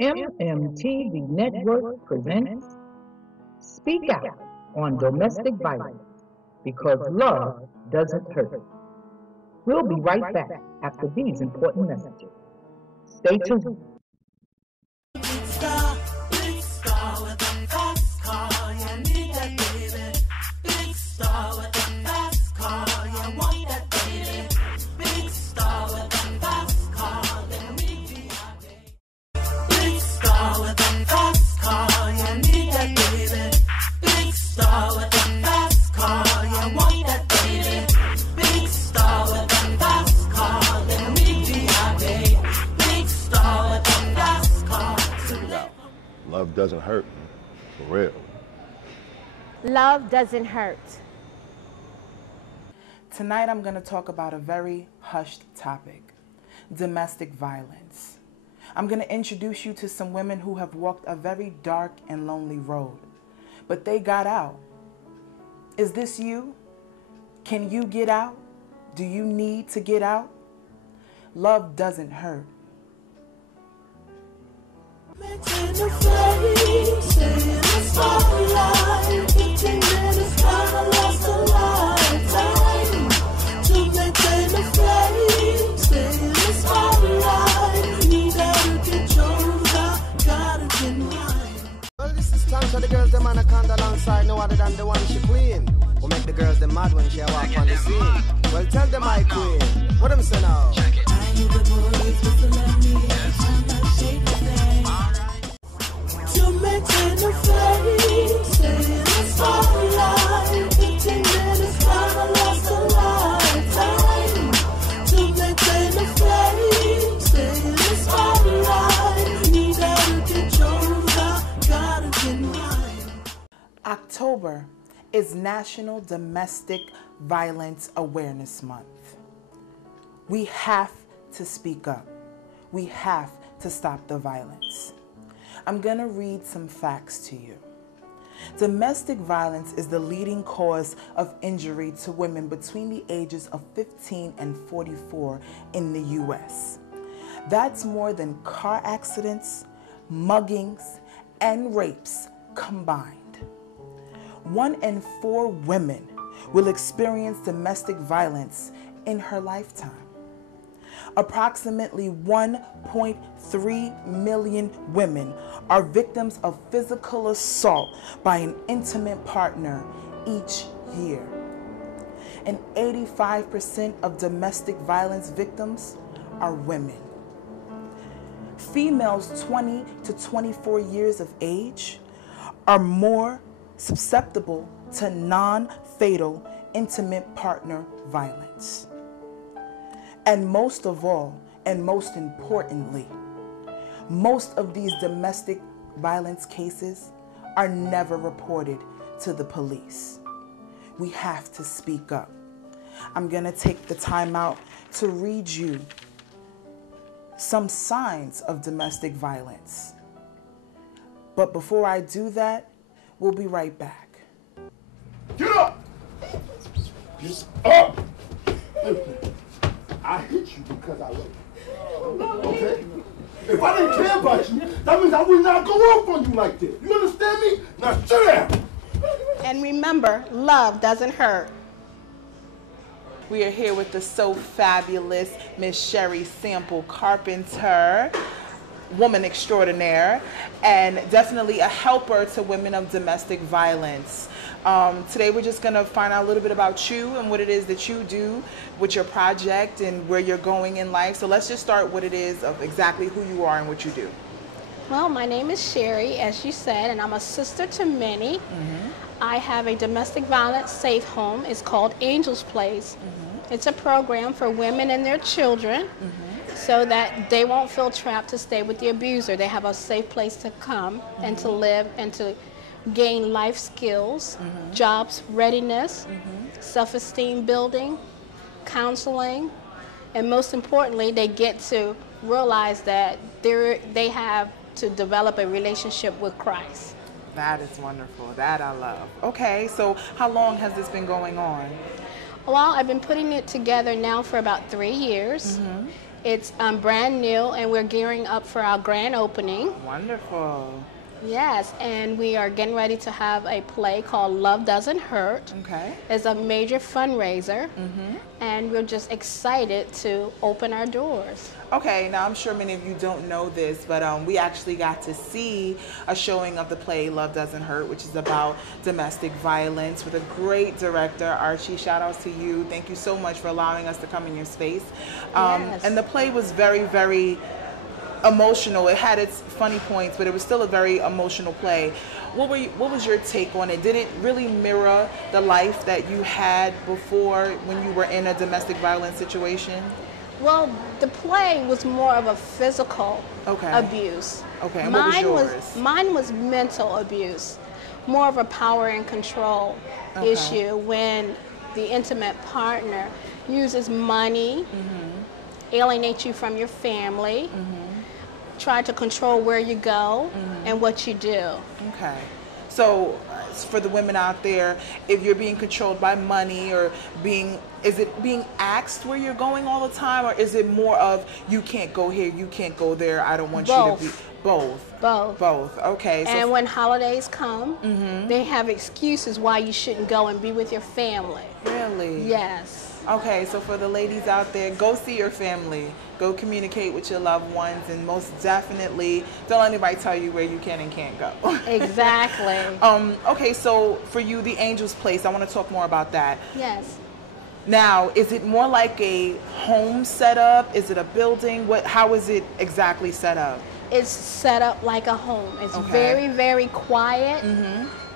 MMTV Network presents Speak Out on Domestic Violence because love doesn't hurt. We'll be right back after these important messages. Stay tuned. Love doesn't hurt, for real. Love doesn't hurt. Tonight I'm going to talk about a very hushed topic, domestic violence. I'm going to introduce you to some women who have walked a very dark and lonely road, but they got out. Is this you? Can you get out? Do you need to get out? Love doesn't hurt. Well, this is time for the girls, the anaconda alongside no other than the one she queen. Who make the girls them mad when she walk on the scene. Well, tell them my queen. What I'm saying now? October is National Domestic Violence Awareness Month. We have to speak up. We have to stop the violence. I'm going to read some facts to you. Domestic violence is the leading cause of injury to women between the ages of 15 and 44 in the U.S. That's more than car accidents, muggings, and rapes combined. 1 in 4 women will experience domestic violence in her lifetime. Approximately 1.3 million women are victims of physical assault by an intimate partner each year. And 85% of domestic violence victims are women. Females 20 to 24 years of age are more susceptible to non-fatal intimate partner violence. And most of all, and most importantly, most of these domestic violence cases are never reported to the police. We have to speak up. I'm going to take the time out to read you some signs of domestic violence. But before I do that, we'll be right back. Get up! Get up! Listen, I hit you because I love you. Okay? If I didn't care about you, that means I would not go off on you like this. You understand me? Now sit down! And remember, love doesn't hurt. We are here with the so fabulous Miss Sherry Sample Carpenter, woman extraordinaire, and definitely a helper to women of domestic violence. Today we're just going to find out a little bit about you and what it is that you do with your project and where you're going in life. So let's just start what it is of exactly who you are and what you do. Well, my name is Sherry, as you said, and I'm a sister to many. I have a domestic violence safe home. It's called Angel's Place. It's a program for women and their children so that they won't feel trapped to stay with the abuser. They have a safe place to come and to live and to gain life skills, jobs readiness, self-esteem building, counseling, and most importantly, they get to realize that they have to develop a relationship with Christ. That is wonderful. That I love. Okay, so how long has this been going on? Well, I've been putting it together now for about 3 years. It's brand new, and we're gearing up for our grand opening. Wonderful. Yes, and we are getting ready to have a play called Love Doesn't Hurt. Okay. It's a major fundraiser, and we're just excited to open our doors. Okay, now I'm sure many of you don't know this, but we actually got to see a showing of the play Love Doesn't Hurt, which is about domestic violence with a great director, Archie. Shout outs to you. Thank you so much for allowing us to come in your space. Yes. And the play was very, very emotional. It had its funny points, but it was still a very emotional play. What was your take on it? Did it really mirror the life that you had before when you were in a domestic violence situation? Well, the play was more of a physical abuse. Okay, and what was yours? Mine was mental abuse, more of a power and control issue when the intimate partner uses money, alienates you from your family, try to control where you go and what you do. Okay. So for the women out there, if you're being controlled by money or is it being asked where you're going all the time, or is it more of you can't go here, you can't go there, I don't want you to be both? Okay. So and when holidays come, they have excuses why you shouldn't go and be with your family. Really? Yes. Okay, so for the ladies out there, go see your family. Go communicate with your loved ones, and most definitely don't let anybody tell you where you can and can't go. Exactly. Okay, so for you, the Angel's Place, I want to talk more about that. Yes. Now, is it more like a home setup? Is it a building? How is it exactly set up? It's set up like a home. It's very, very quiet,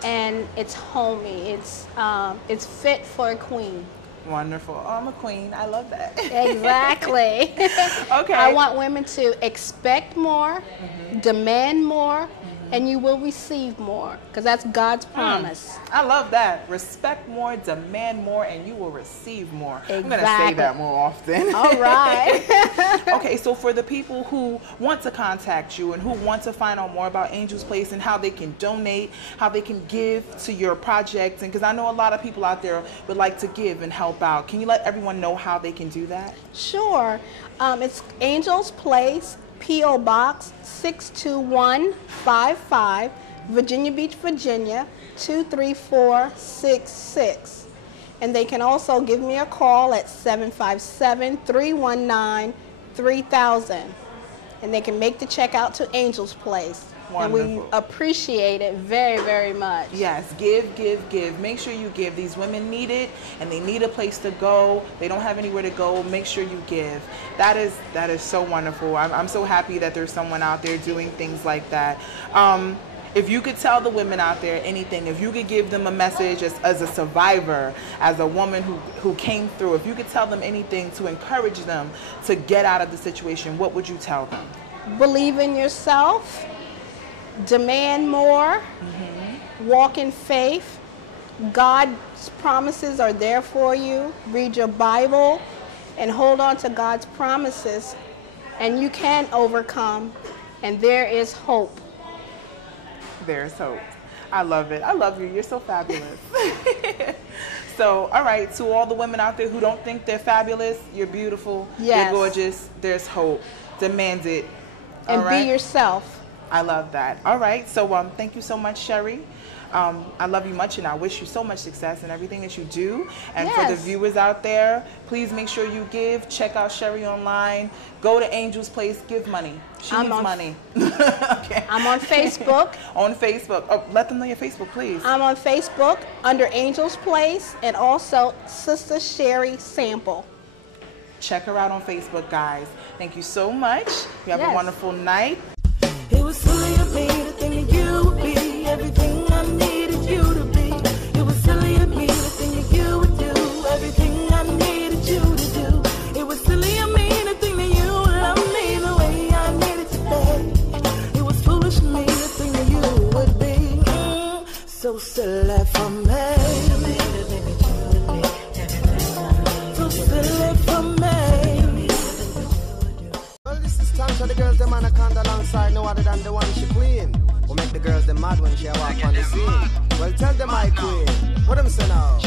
and it's homey. It's fit for a queen. Wonderful. Oh, I'm a queen. I love that. Exactly. Okay. I want women to expect more, demand more, and you will receive more, because that's God's promise. I love that. Respect more, demand more, and you will receive more. Exactly. I'm going to say that more often. All right. Okay, so for the people who want to contact you and who want to find out more about Angel's Place and how they can donate, how they can give to your projects, and because I know a lot of people out there would like to give and help out. Can you let everyone know how they can do that? Sure. It's Angel's Place, P.O. Box 62155, Virginia Beach, Virginia 23466. And they can also give me a call at 757-319-3000. And they can make the check out to Angel's Place. Wonderful. And we appreciate it very, very much. Yes, give, give, give. Make sure you give. These women need it, and they need a place to go. They don't have anywhere to go. Make sure you give. That is so wonderful. I'm so happy that there's someone out there doing things like that. If you could tell the women out there anything, if you could give them a message as a survivor, as a woman who came through, if you could tell them anything to encourage them to get out of the situation, what would you tell them? Believe in yourself. Demand more, walk in faith. God's promises are there for you. Read your Bible and hold on to God's promises, and you can overcome, and there is hope. There's hope. I love it. I love you. You're so fabulous. So, all right, to all the women out there who don't think they're fabulous, you're beautiful, you're gorgeous, there's hope. Demand it. And be yourself. I love that. All right, so thank you so much, Sherry. I love you much, and I wish you so much success in everything that you do. And for the viewers out there, please make sure you give. Check out Sherry online. Go to Angel's Place. Give money. She needs money. Okay. I'm on Facebook. On Facebook. Oh, let them know your Facebook, please. I'm on Facebook under Angel's Place, and also Sister Sherry Sample. Check her out on Facebook, guys. Thank you so much. You have a wonderful night. It was silly of me to think that you would be everything I needed you to be. It was silly of me to think that you would do everything I needed you to do. It was silly of me to think that you would love me the way I needed to be. It was foolish of me to think that you would be so silly for me. So silly for me. So the girls them anaconda alongside no other than the one she queen. Who make the girls them mad when she walk on the scene. Well, tell them my queen. What them say now?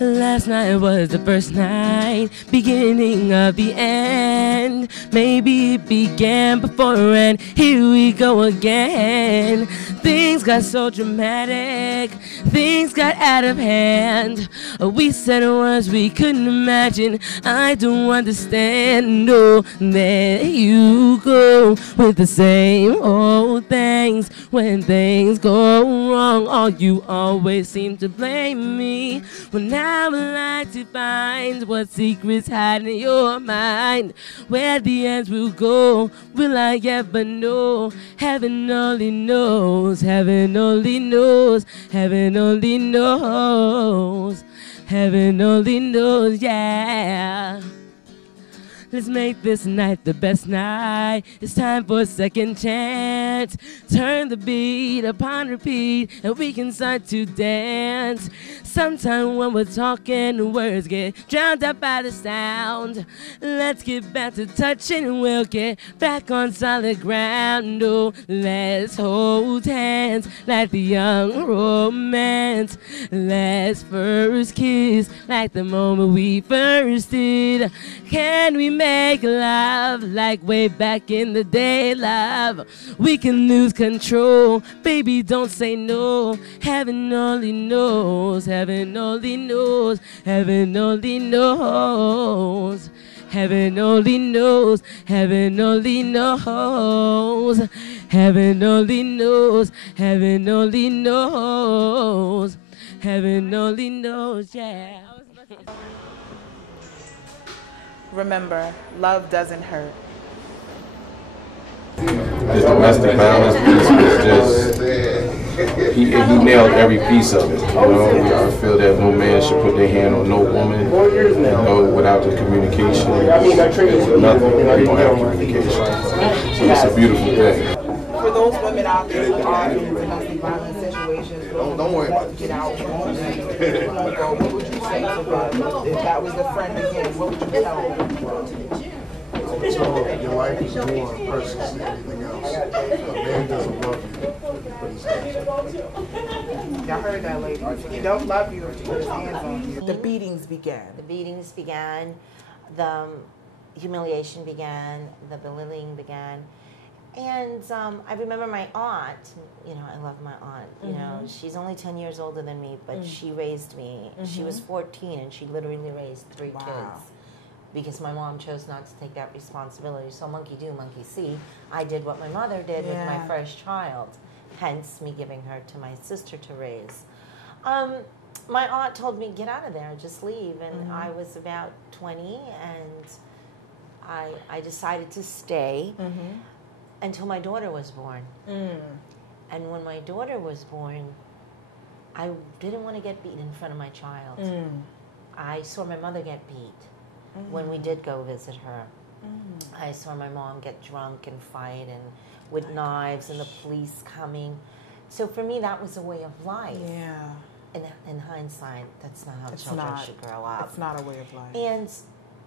Last night was the first night, beginning of the end. Maybe it began before, and here we go again. Things got so dramatic, things got out of hand. We said words we couldn't imagine. I don't understand. Oh, there you go with the same old things. When things go wrong, oh, you always seem to blame me. Well, now I would like to find what secrets hide in your mind. Where the ends will go, will I ever know? Heaven only knows, heaven only knows, heaven only knows, heaven only knows, yeah. Let's make this night the best night. It's time for a second chance. Turn the beat upon repeat, and we can start to dance. Sometimes when we're talking, the words get drowned out by the sound. Let's get back to touching, and we'll get back on solid ground. Oh, let's hold hands like the young romance. Let's first kiss like the moment we first did. Can we make love like way back in the day, love? We can lose control, baby, don't say no. Heaven only knows, heaven only knows, heaven only knows, heaven only knows, heaven only knows, heaven only knows, heaven only knows, heaven only knows, yeah. Remember, love doesn't hurt. This domestic violence piece was just, he nailed every piece of it. You know, I feel that no man should put their hand on no woman. You know, without the communication, there's nothing. We don't have communication. So it's a beautiful thing. For those women out there who are in domestic violence situations, don't worry about it. Get out. What would you say to them? If that was the friend again, what would you tell them? So your life is more precious than anything else. A man doesn't love you, but he's not. Y'all heard that, lady. He don't love you if he put his hands on you. The beatings began. The beatings began. The humiliation began. The belittling began. And I remember my aunt, you know, I love my aunt, you know, she's only 10 years older than me, but she raised me. She was 14 and she literally raised 3 kids because my mom chose not to take that responsibility. So monkey do, monkey see. I did what my mother did with my first child, hence me giving her to my sister to raise. My aunt told me, get out of there, just leave. And I was about 20 and I decided to stay. Until my daughter was born. And when my daughter was born, I didn't want to get beaten in front of my child. I saw my mother get beat when we did go visit her. I saw my mom get drunk and fight and with knives and the police coming. So for me, that was a way of life. Yeah. In hindsight, that's not how children should grow up. It's not a way of life. And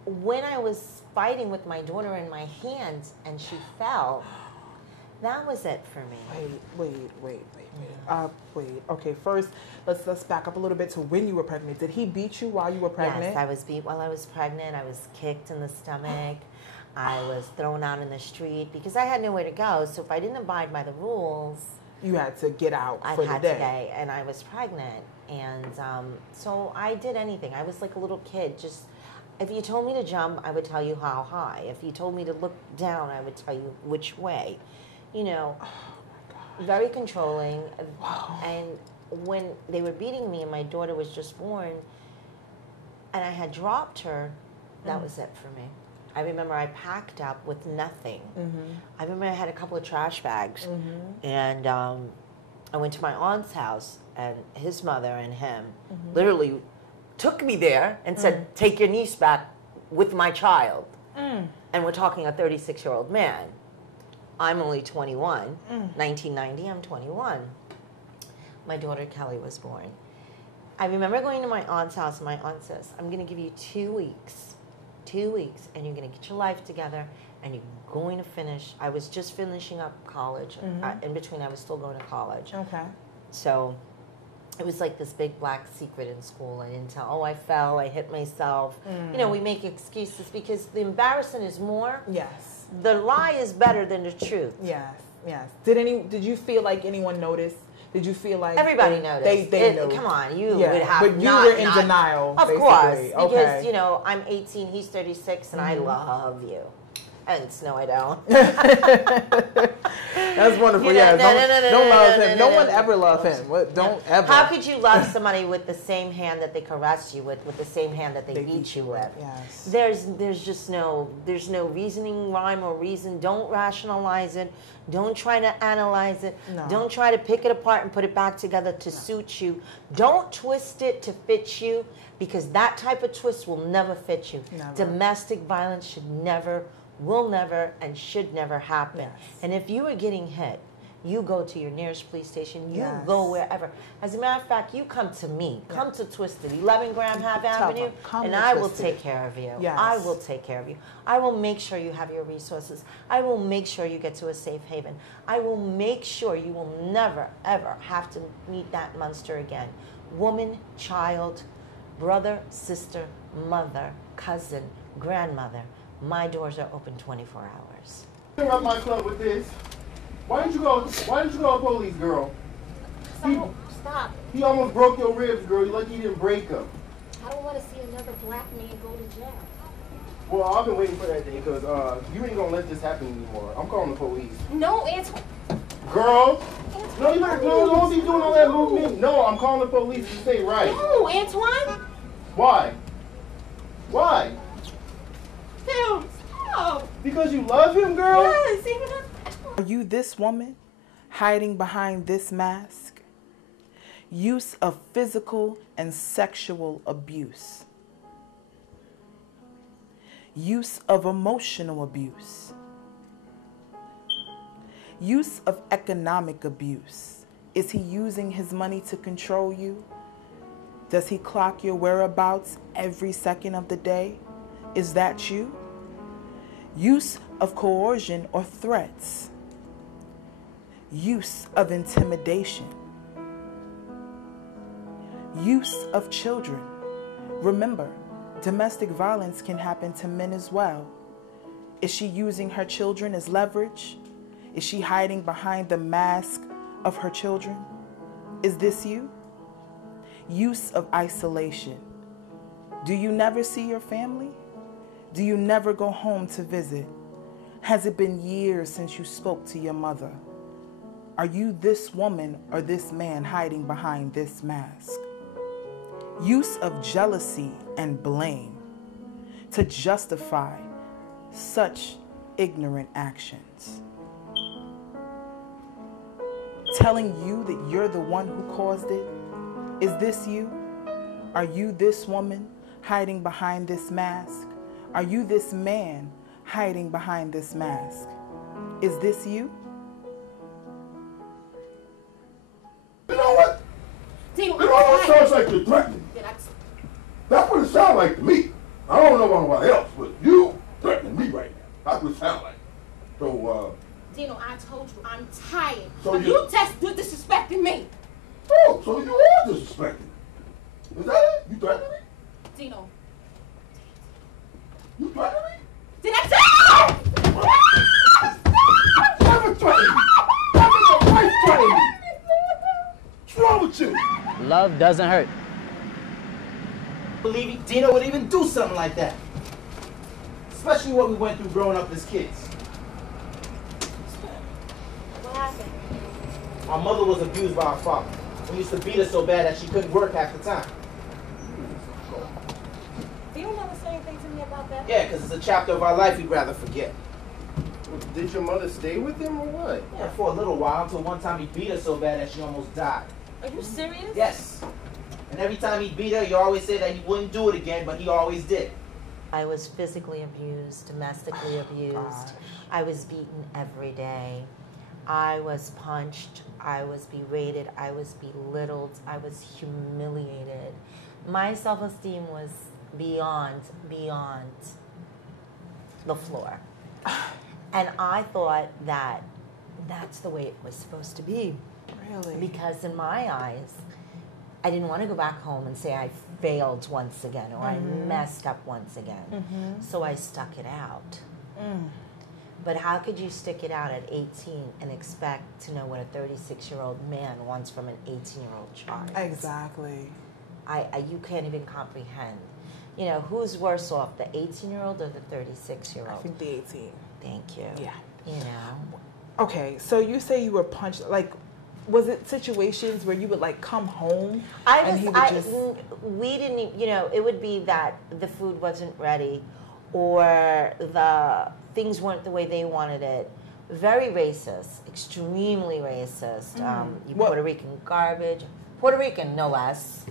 when I was fighting with my daughter in my hands and she fell, that was it for me. Wait. Okay, first, let's back up a little bit to when you were pregnant. Did he beat you while you were pregnant? Yes, I was beat while I was pregnant. I was kicked in the stomach. I was thrown out in the street because I had nowhere to go. So if I didn't abide by the rules, you had to get out for the day. I had to stay, and I was pregnant. And so I did anything. I was like a little kid. Just if you told me to jump, I would tell you how high. If you told me to look down, I would tell you which way. You know, very controlling. Wow. And when they were beating me and my daughter was just born and I had dropped her, that was it for me. I remember I packed up with nothing. I remember I had a couple of trash bags and I went to my aunt's house and his mother and him literally took me there and said, take your niece back with my child. And we're talking a 36-year-old man. I'm only 21. 1990, I'm 21. My daughter Kelly was born. I remember going to my aunt's house and my aunt says, I'm going to give you 2 weeks. 2 weeks, and you're going to get your life together, and you're going to finish. I was just finishing up college. In between, I was still going to college. Okay. So it was like this big black secret in school. I didn't tell. Oh, I fell. I hit myself. You know, we make excuses because the embarrassment is more. Yes. The lie is better than the truth. Yes. Yes. Did you feel like anyone noticed? Did you feel like everybody noticed? They knew. Come on, you would have. But you were in denial. Of basically. course, because okay. you know I'm 18, he's 36, and I love you. And no, I don't. That's wonderful. You know, Yeah, don't love him. No one ever love him. Don't ever. How could you love somebody with the same hand that they caress you with the same hand that they beat you with? Yes. There's just no reasoning, rhyme, or reason. Don't rationalize it. Don't try to analyze it. No. Don't try to pick it apart and put it back together to suit you. Don't twist it to fit you, because that type of twist will never fit you. Never. Domestic violence should never, will never, and should never happen. Yes. And if you are getting hit, you go to your nearest police station. You Yes. go wherever. As a matter of fact, you come to me. Yeah. Come to Twisted, 11 Graham Half Avenue, Come and to I will Twisted. take care of you. Yes. I will take care of you. I will make sure you have your resources. I will make sure you get to a safe haven. I will make sure you will never, ever have to meet that monster again. Woman, child, brother, sister, mother, cousin, grandmother. My doors are open 24 hours. Interrupt my club with this. Why didn't you go to police, girl? Stop. He almost broke your ribs, girl. You lucky you didn't break them. I don't want to see another black man go to jail. Well, I've been waiting for that day because you ain't gonna let this happen anymore. I'm calling the police. No, Antoine. Girl! No, you better don't be doing all that movement. No, I'm calling the police to stay right. No, Antoine. Why? Why? Phil, stop. Because you love him, girl? Yes, even if... Are you this woman hiding behind this mask? Use of physical and sexual abuse. Use of emotional abuse. Use of economic abuse. Is he using his money to control you? Does he clock your whereabouts every second of the day? Is that you? Use of coercion or threats. Use of intimidation. Use of children. Remember, domestic violence can happen to men as well. Is she using her children as leverage? Is she hiding behind the mask of her children? Is this you? Use of isolation. Do you never see your family? Do you never go home to visit? Has it been years since you spoke to your mother? Are you this woman or this man hiding behind this mask? Use of jealousy and blame to justify such ignorant actions. Telling you that you're the one who caused it. Is this you? Are you this woman hiding behind this mask? Are you this man hiding behind this mask? Is this you? You know what? It almost sounds like you're threatening. That's what it sounds like to me. I don't know about anybody else, but you threatening me right now. That's what it sounds like. So, Dino, I told you I'm tired. So of you just disrespecting me. Oh, so you are disrespecting. Is that it? You threatening me? Dino. You threatening me? Did I tell you? Never threaten me. Never your wife threaten me. What's wrong with you? Love doesn't hurt. Believe Dino would even do something like that. Especially what we went through growing up as kids. What happened? Our mother was abused by our father. We used to beat her so bad that she couldn't work half the time. You don't never say anything to me about that? Yeah, because it's a chapter of our life we'd rather forget. Did your mother stay with him or what? Yeah, for a little while, until one time he beat her so bad that she almost died. Are you serious? Yes. And every time he beat her, he always said that he wouldn't do it again, but he always did. I was physically abused, domestically abused. I was beaten every day. I was punched. I was berated. I was belittled. I was humiliated. My self-esteem was beyond the floor. And I thought that that's the way it was supposed to be. Really? Because in my eyes, I didn't want to go back home and say I failed once again or I messed up once again. So I stuck it out. But how could you stick it out at 18 and expect to know what a 36-year-old man wants from an 18-year-old child? Exactly. You can't even comprehend. You know, who's worse off, the 18-year-old or the 36-year-old? I think the 18. Thank you. Yeah. You know? Okay, so you say you were punched, like, was it situations where you would, like, come home we didn't, you know, it would be that the food wasn't ready or the things weren't the way they wanted it. Very racist, extremely racist. Puerto Rican garbage. Puerto Rican, no less.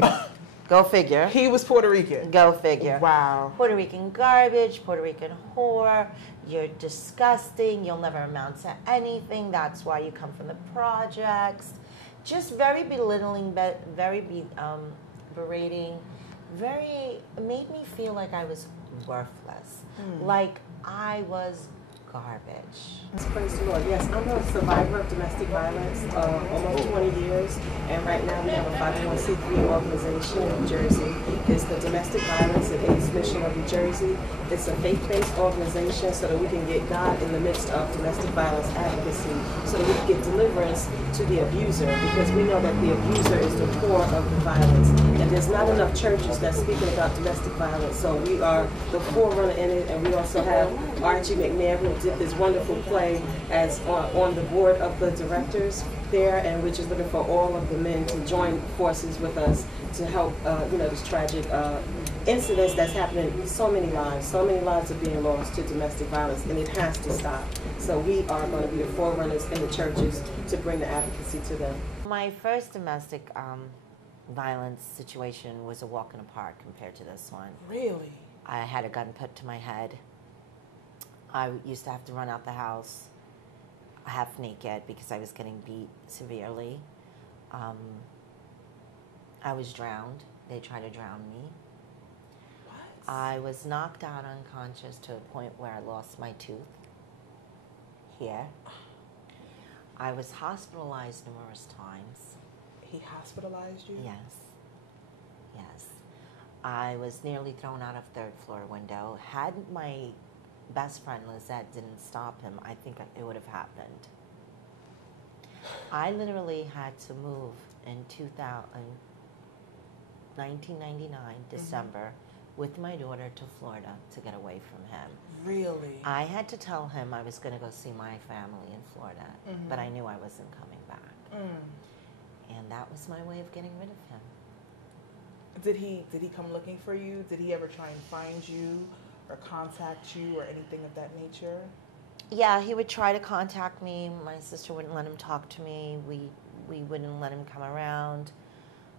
Go figure. He was Puerto Rican. Go figure. Wow. Puerto Rican garbage, Puerto Rican whore. You're disgusting. You'll never amount to anything. That's why you come from the projects. Just very belittling, very berating. Made me feel like I was worthless. Like I was garbage. Praise the Lord. Yes, I'm a survivor of domestic violence, almost 20 years, and right now we have a 501c3 organization in New Jersey. It's the Domestic Violence and AIDS Mission of New Jersey. It's a faith-based organization so that we can get God in the midst of domestic violence advocacy, so that we can get deliverance to the abuser, because we know that the abuser is the core of the violence. And there's not enough churches that's speaking about domestic violence, so we are the forerunner in it, and we also have Archie McNair, who did this wonderful play as on the board of the directors there, and we're just looking for all of the men to join forces with us to help, this tragic incidents that's happening. So many lives are being lost to domestic violence, and it has to stop. So we are going to be the forerunners in the churches to bring the advocacy to them. My first domestic violence situation was a walk in the park compared to this one. Really? I had a gun put to my head. I used to have to run out the house half naked because I was getting beat severely. I was drowned. They tried to drown me. What? I was knocked out unconscious to a point where I lost my tooth here. I was hospitalized numerous times. He hospitalized you? Yes. Yes. I was nearly thrown out of third floor window. Had my best friend Lizette didn't stop him, I think it would have happened. I literally had to move in 1999, December, with my daughter to Florida to get away from him. Really? I had to tell him I was going to go see my family in Florida, but I knew I wasn't coming back. And that was my way of getting rid of him. Did he come looking for you? Did he ever try and find you or contact you or anything of that nature? Yeah, he would try to contact me. My sister wouldn't let him talk to me. We wouldn't let him come around.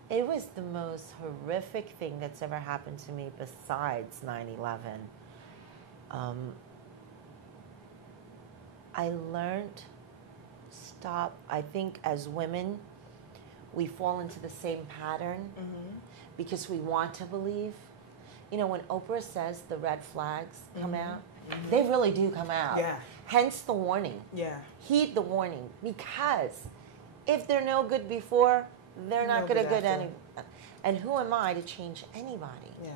It was the most horrific thing that's ever happened to me besides 9/11. I learned, I think as women, we fall into the same pattern because we want to believe. You know, when Oprah says the red flags come out, they really do come out. Yeah. Hence the warning. Yeah. Heed the warning, because if they're no good before, they're not going to good any. And who am I to change anybody? Yes,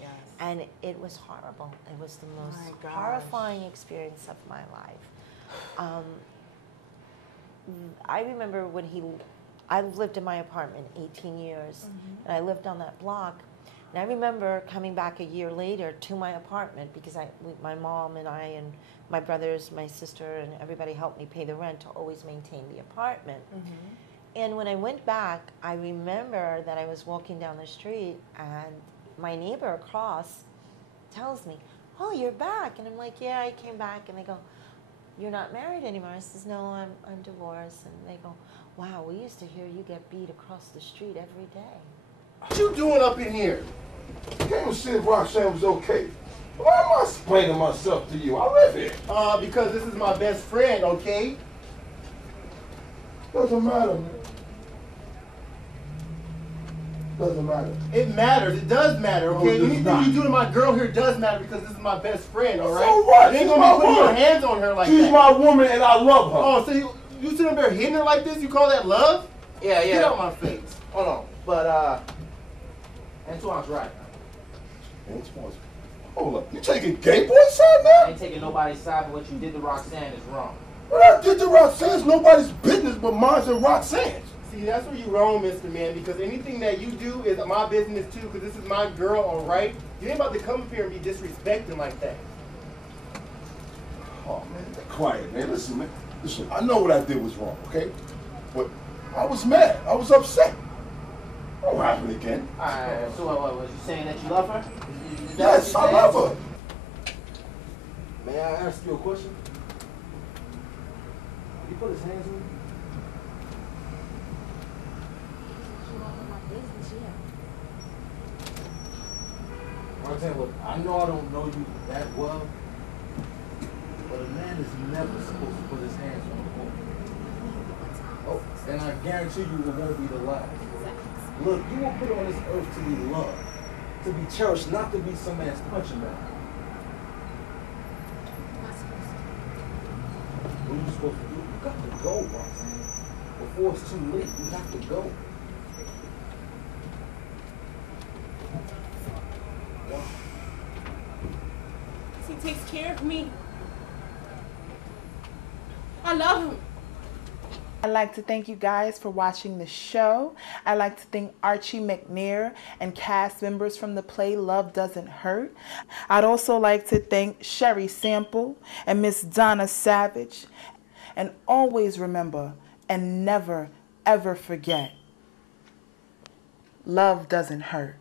yes. And it was horrible. It was the most horrifying experience of my life. I remember when I lived in my apartment 18 years, and I lived on that block. And I remember coming back a year later to my apartment because my mom and I and my brothers, my sister, and everybody helped me pay the rent to always maintain the apartment. And when I went back, I remember that I was walking down the street and my neighbor across tells me, "Oh, you're back." And I'm like, "Yeah, I came back." And they go, "You're not married anymore?" I says, "No, I'm divorced." And they go, "Wow, we used to hear you get beat across the street every day." What you doing up in here? Came to see if Roxanne was okay. Why am I explaining myself to you? I live here. Because this is my best friend, okay? Doesn't matter, man. Doesn't matter. It matters. It does matter, okay? No, anything you do to my girl here does matter because this is my best friend, all right? So what? You ain't She's gonna my be putting your woman. hands on her like She's that. my woman and I love her. Oh, so you sit up there hitting her like this? You call that love? Yeah. Get out my face. Hold on. But, Antoine's right. Antoine's. Hold up. You taking gay boy's side now? I ain't taking nobody's side, but what you did to Roxanne is wrong. What I did to Roxanne's nobody's business but mine and Roxanne's. See, that's where you wrong, Mr. Man, because anything that you do is my business too, because this is my girl, all right? You ain't about to come up here and be disrespecting like that. Oh, man, quiet, man. Listen, man. Listen, I know what I did was wrong, okay? But I was mad. I was upset. It won't happen again. Alright, so what, was you saying that you love her? Yes, I love her. May I ask you a question? Did he put his hands on you? Roxanne, look, I know I don't know you that well, but a man is never supposed to put his hands on a woman. Oh, and I guarantee you it won't be the last. Look, you were put on this earth to be loved, to be cherished, not to be some man's punching bag. What are you supposed to do? You got to go, Roxanne. Before it's too late, you have to go. He takes care of me. I love him. I'd like to thank you guys for watching the show. I'd like to thank Archie McNair and cast members from the play Love Doesn't Hurt. I'd also like to thank Sherry Sample and Miss Donna Savage. And always remember and never, ever forget, love doesn't hurt.